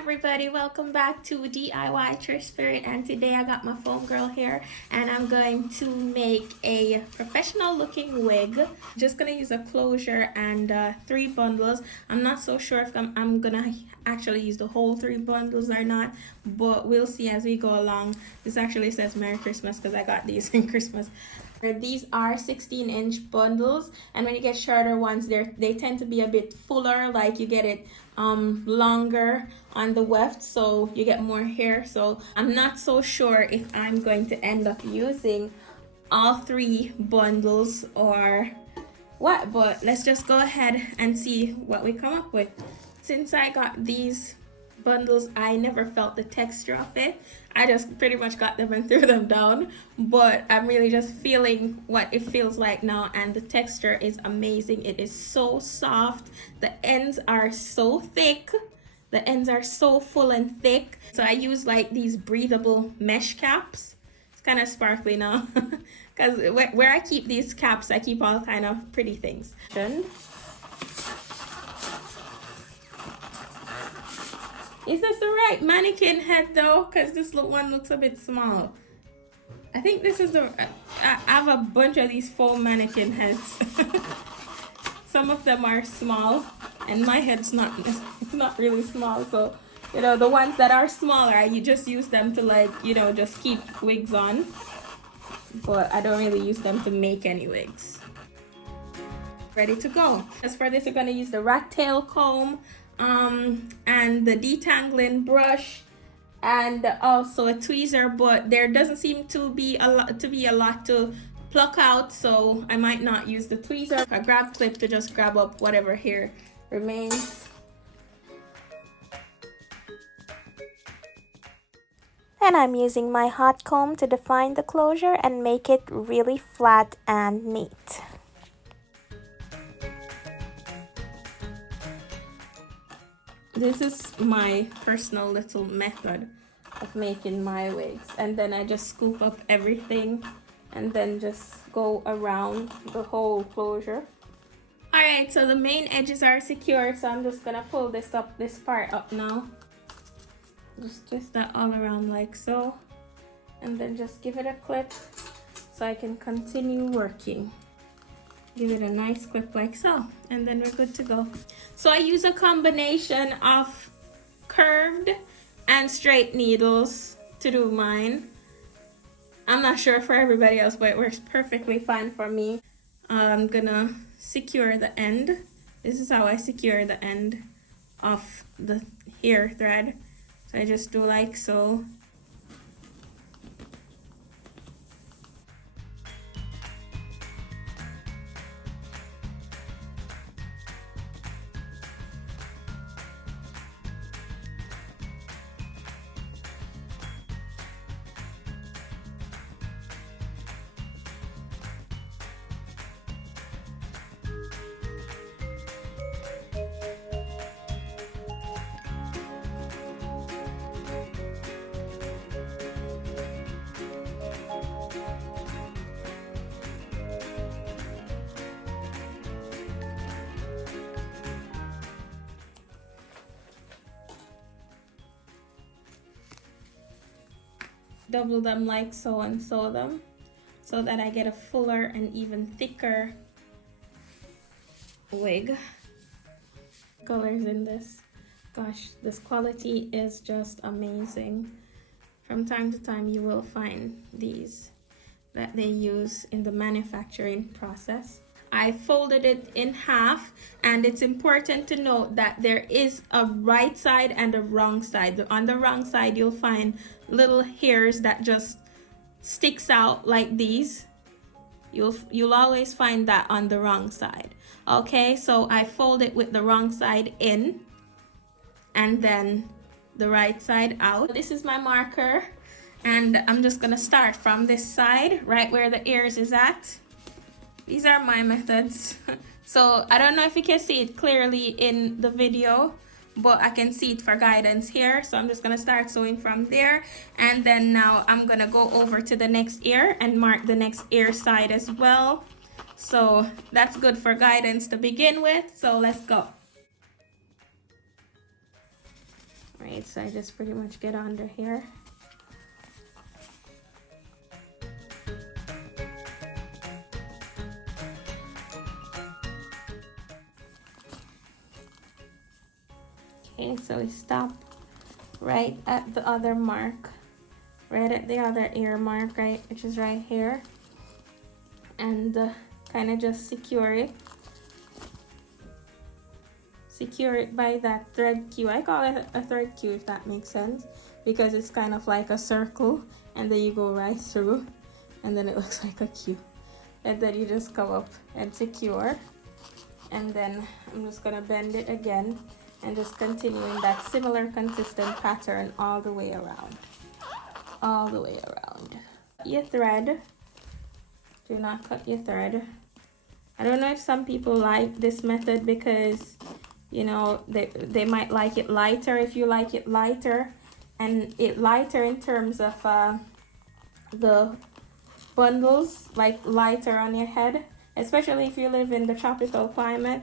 everybody, welcome back to DIY Trish Spirit, and today I got my foam girl here and I'm going to make a professional looking wig. Just gonna use a closure and 3 bundles. I'm not so sure if I'm gonna actually use the whole 3 bundles or not, but we'll see as we go along. This actually says Merry Christmas because I got these in Christmas. These are 16-inch bundles, and when you get shorter ones, they tend to be a bit fuller, like you get it longer on the weft, so you get more hair. So I'm not so sure if I'm going to end up using all 3 bundles or what, but let's just go ahead and see what we come up with. Since I got these bundles, I never felt the texture of it. I just pretty much got them and threw them down, but I'm really just feeling what it feels like now, and the texture is amazing. It is so soft. The ends are so thick. The ends are so full and thick. So I use like these breathable mesh caps. It's kind of sparkly now because where I keep these caps, I keep all kind of pretty things. Is this the right mannequin head though? Because this one looks a bit small. I think this is I have a bunch of these foam mannequin heads. Some of them are small, and my head's not really small. So, you know, the ones that are smaller, you just use them to, like, you know, just keep wigs on. But I don't really use them to make any wigs. Ready to go. As for this, we're gonna use the rat tail comb. And the detangling brush, and also a tweezer, but there doesn't seem to be a lot to pluck out, so I might not use the tweezer. A grab clip to just grab up whatever hair remains. And I'm using my hot comb to define the closure and make it really flat and neat. This is my personal little method of making my wigs, and then I just scoop up everything and then just go around the whole closure. Alright, so the main edges are secure, so I'm just gonna pull this part up now. Just twist that all around like so, and then just give it a clip so I can continue working. Give it a nice clip like so, and then we're good to go. So I use a combination of curved and straight needles to do mine. I'm not sure for everybody else, but it works perfectly fine for me. I'm gonna secure the end. This is how I secure the end of the hair thread. So I just do like so. Double them like so and sew them so that I get a fuller and even thicker wig. Colors in this, gosh, this quality is just amazing. From time to time you will find these that they use in the manufacturing process. I folded it in half, and it's important to note that there is a right side and a wrong side. On the wrong side you'll find little hairs that just sticks out like these. You'll always find that on the wrong side. Okay, so I fold it with the wrong side in and then the right side out. This is my marker, and I'm just gonna start from this side right where the ears is at. These are my methods. So I don't know if you can see it clearly in the video, but I can see it for guidance here. So I'm just gonna start sewing from there, and then now I'm gonna go over to the next ear and mark the next ear side as well. So that's good for guidance to begin with. So let's go. Right, so I just pretty much get under here. Okay, so we stop right at the other mark, right at the other ear mark, right, which is right here, and kind of just secure it by that thread cue. I call it a thread cue, if that makes sense, because it's kind of like a circle, and then you go right through, and then it looks like a cue, and then you just come up and secure, and then I'm just gonna bend it again and just continue in that similar consistent pattern all the way around. Your thread, do not cut your thread. I don't know if some people like this method because, you know, they might like it lighter. If you like it lighter, and it lighter in terms of the bundles, like lighter on your head, especially if you live in the tropical climate,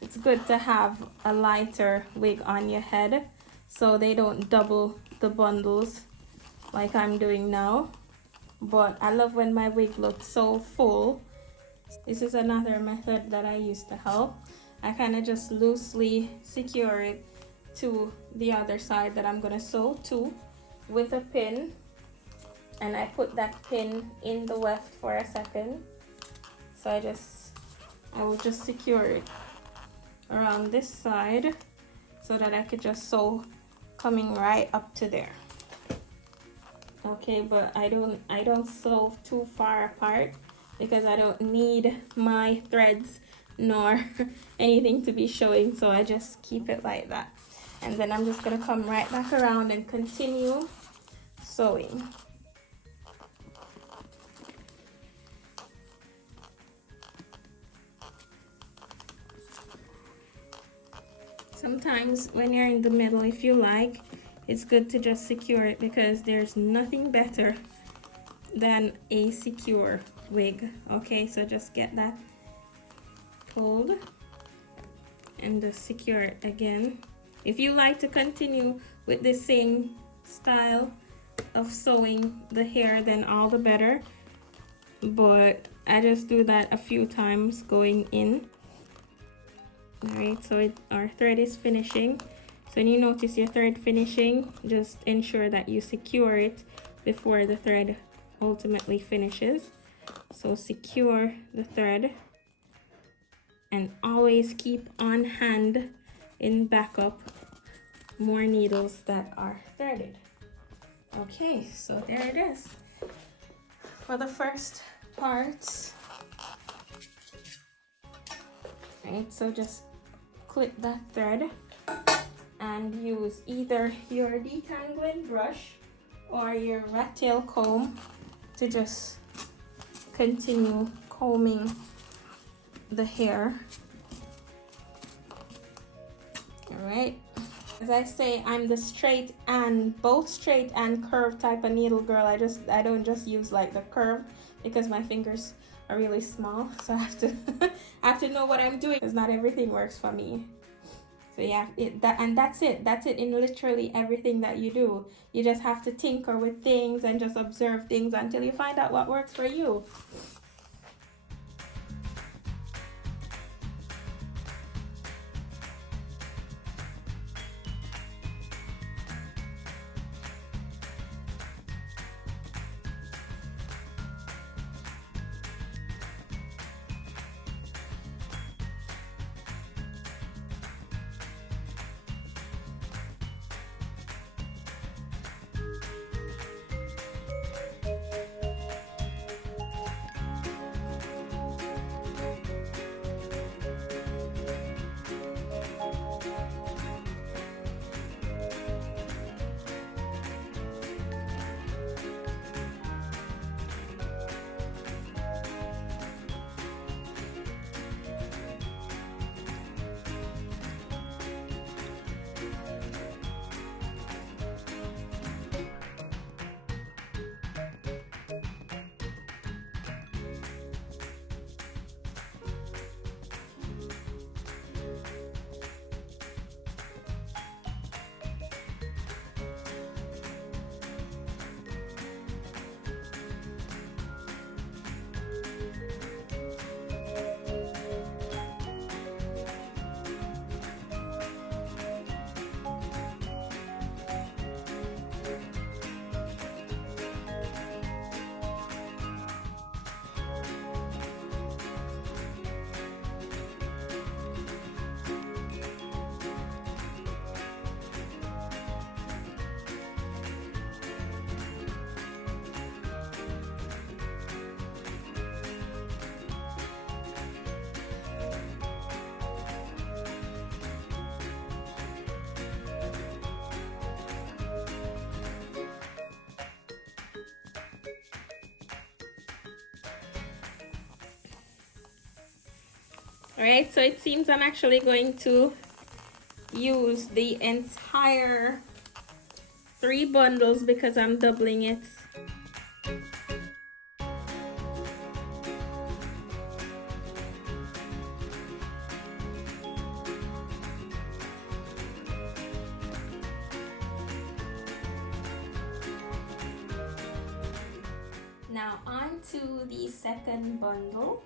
it's good to have a lighter wig on your head so they don't double the bundles like I'm doing now. But I love when my wig looks so full. This is another method that I use to help. I kind of just loosely secure it to the other side that I'm gonna sew to with a pin, and I put that pin in the weft for a second. So I will just secure it around this side so that I could just sew coming right up to there. Okay, but I don't sew too far apart because I don't need my threads nor anything to be showing, so I just keep it like that. And then I'm just gonna come right back around and continue sewing. Sometimes when you're in the middle, if you like, it's good to just secure it because there's nothing better than a secure wig. Okay, so just get that pulled and just secure it again. If you like to continue with the same style of sewing the hair, then all the better, but I just do that a few times going in. Alright, so our thread is finishing. So when you notice your thread finishing, just ensure that you secure it before the thread ultimately finishes. So secure the thread and always keep on hand in backup more needles that are threaded. Okay, so there it is for the first part. Right, so just clip that thread and use either your detangling brush or your rat tail comb to just continue combing the hair. All right, as I say, I'm the both straight and curved type of needle girl. I don't just use like the curve because my fingers are really small, so I have to I have to know what I'm doing because not everything works for me. So yeah, that's it in literally everything that you do. You just have to tinker with things and just observe things until you find out what works for you. Alright, so it seems I'm actually going to use the entire 3 bundles because I'm doubling it. Now on to the second bundle.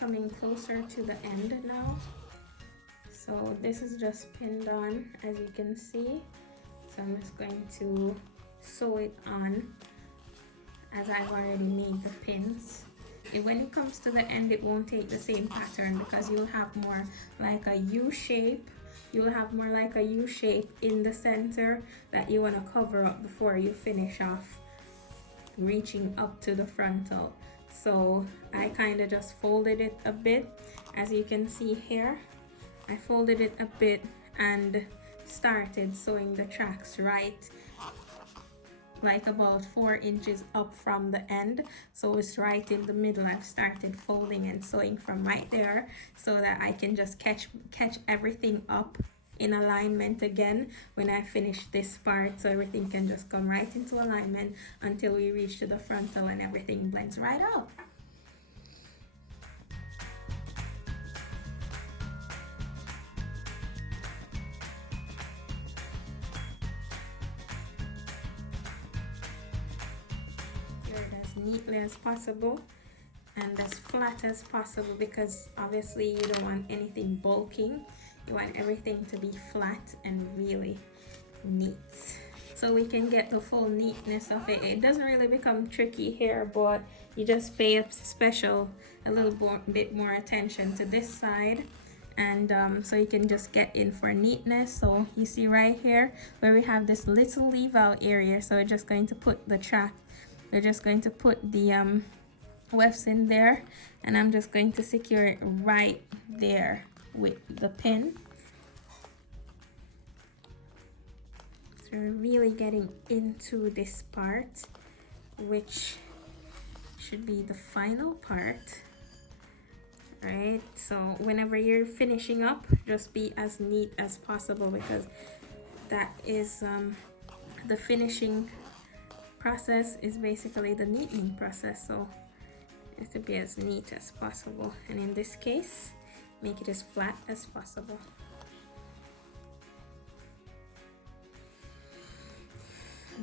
Coming closer to the end now. So this is just pinned on, as you can see. So I'm just going to sew it on as I've already made the pins. When it comes to the end, it won't take the same pattern because you'll have more like a U shape. You'll have more like a U shape in the center that you want to cover up before you finish off reaching up to the frontal. So I kind of just folded it a bit, as you can see here. I folded it a bit and started sewing the tracks right like about 4 inches up from the end, so it's right in the middle. I've started folding and sewing from right there so that I can just catch everything up in alignment again when I finish this part, so everything can just come right into alignment until we reach to the frontal and everything blends right out. As neatly as possible and as flat as possible, because obviously you don't want anything bulking. You want everything to be flat and really neat, so we can get the full neatness of it. It doesn't really become tricky here, but you just pay a little bit more attention to this side, and so you can just get in for neatness. So you see right here where we have this little leave out area, so we're just going to put the track, we're just going to put the wefts in there, and I'm just going to secure it right there with the pin. So we're really getting into this part, which should be the final part. Right, so whenever you're finishing up, just be as neat as possible, because that is the finishing process is basically the neatening process. So you have to be as neat as possible, and in this case, make it as flat as possible.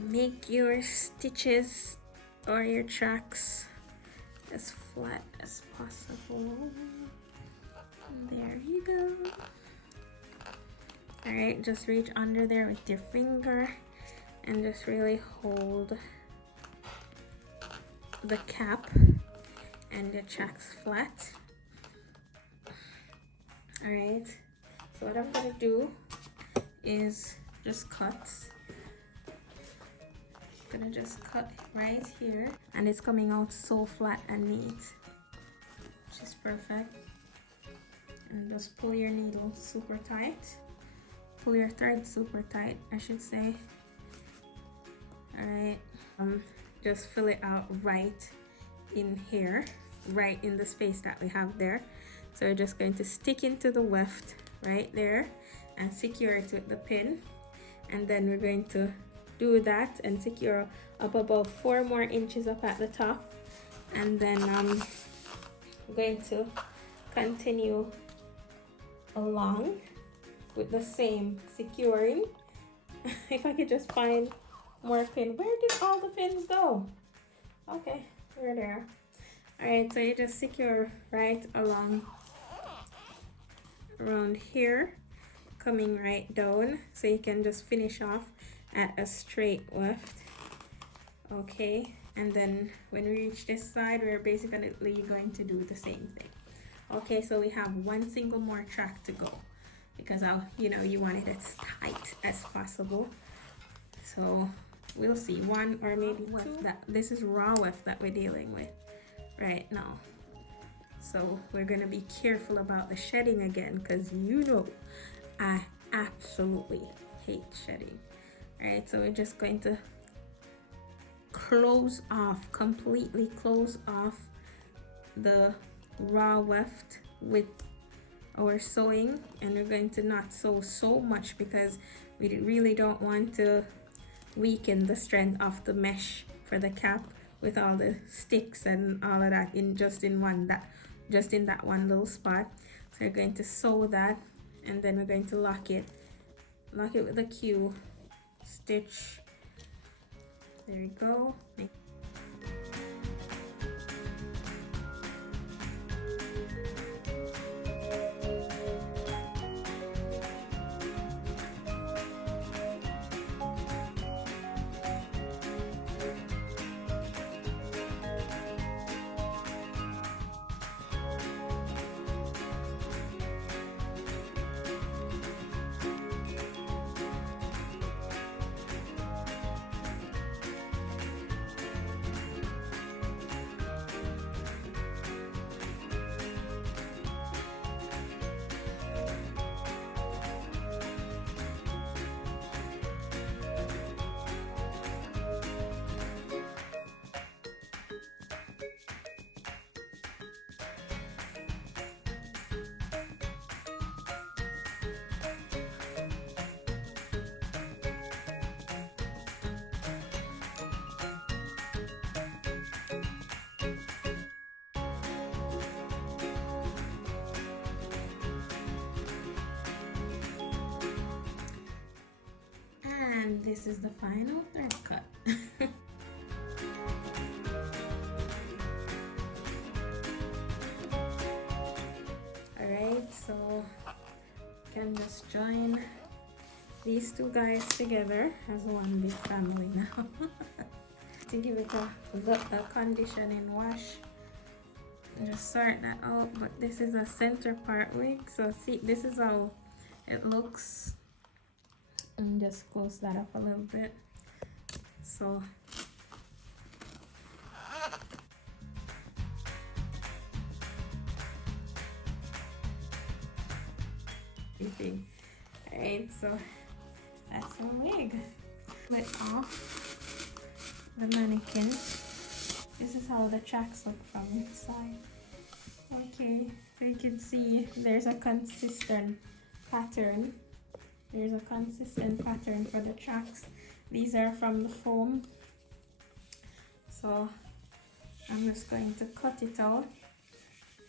Make your stitches or your tracks as flat as possible. There you go. All right, just reach under there with your finger and just really hold the cap and the tracks flat. All right, so what I'm gonna do is just cut. I'm gonna just cut right here, and it's coming out so flat and neat, which is perfect. And just pull your needle super tight, pull your thread super tight, I should say. All right, just fill it out right in here, right in the space that we have there. So we're just going to stick into the weft right there and secure it with the pin, and then we're going to do that and secure up about 4 more inches up at the top, and then I'm going to continue along with the same securing. If I could just find more pin. Where did all the pins go? Okay, they're there. All right, so you just secure right along around here, coming right down, so you can just finish off at a straight weft. Okay, and then when we reach this side, we're basically going to do the same thing. Okay, so we have 1 single more track to go, because you want it as tight as possible. So we'll see, 1 or maybe 2. That this is raw weft that we're dealing with right now, so we're gonna be careful about the shedding again, because I absolutely hate shedding. All right, so we're just going to completely close off the raw weft with our sewing, and we're going to not sew so much because we really don't want to weaken the strength of the mesh for the cap with all the sticks and all of that in just in that one little spot. So we're going to sew that, and then we're going to lock it with a Q stitch. There you go. And this is the final thread cut. Alright, so you can just join these 2 guys together as one big family now. To give it a conditioning wash, just sort that out. But this is a center part wig, so see, this is how it looks. And just close that up a little bit. So alright, so that's a wig. Split off the mannequin. This is how the tracks look from inside. Okay, so you can see there's a consistent pattern. There's a consistent pattern for the tracks. These are from the foam. So I'm just going to cut it out.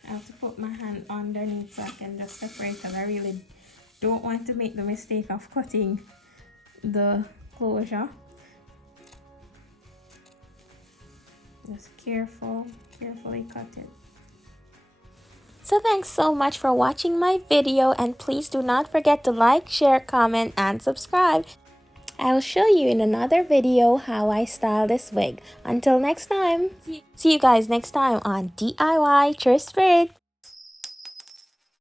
I have to put my hand underneath so I can just separate, because I really don't want to make the mistake of cutting the closure. Just carefully cut it. So thanks so much for watching my video, and please do not forget to like, share, comment, and subscribe. I'll show you in another video how I style this wig. Until next time, see you guys next time on DIY Trish Spirit.